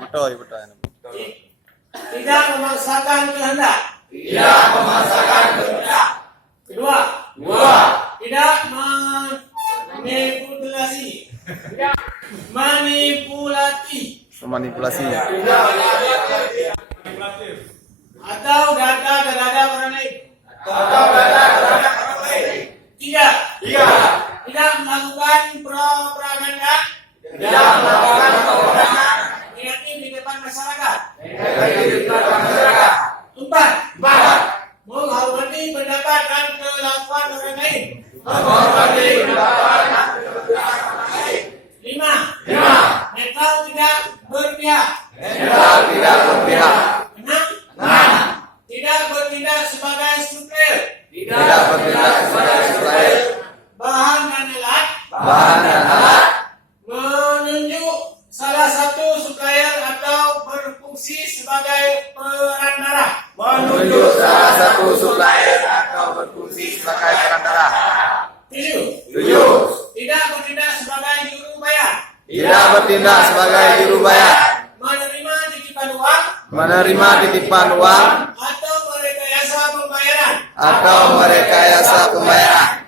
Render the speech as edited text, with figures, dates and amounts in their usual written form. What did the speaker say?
Betul, betul. Tidak memaksakan kehendak. Tidak memaksakan kehendak. Kedua, Dua. tidak manipulasi. Manipulati. Manipulasi. Atau data terhadap orang lain. Atau data terhadap orang lain. Tiga, Tiga. tidak melakukan propaganda Tidak melakukan propaganda negatif di depan masyarakat. negatif di depan masyarakat. Empat, Empat. menghormati pendapat dan kelakuan orang lain. Menghormati pendapat dan kelakuan orang lain. Lima, Lima. netral tidak berpihak. Netral tidak berpihak. Enam, Enam. tidak bertindak sebagai supplier Tidak bertindak sebagai supplier bahan dan alat, bahan dan alat, menunjuk salah satu supplier atau berfungsi sebagai perantara. menunjuk salah satu supplier atau berfungsi sebagai perantara. Tujuh, Tujuh. tidak bertindak sebagai juru bayar, Tidak bertindak sebagai juru bayar, menerima titipan uang Menerima titipan uang atau merekayasa pembayaran. atau merekayasa pembayaran.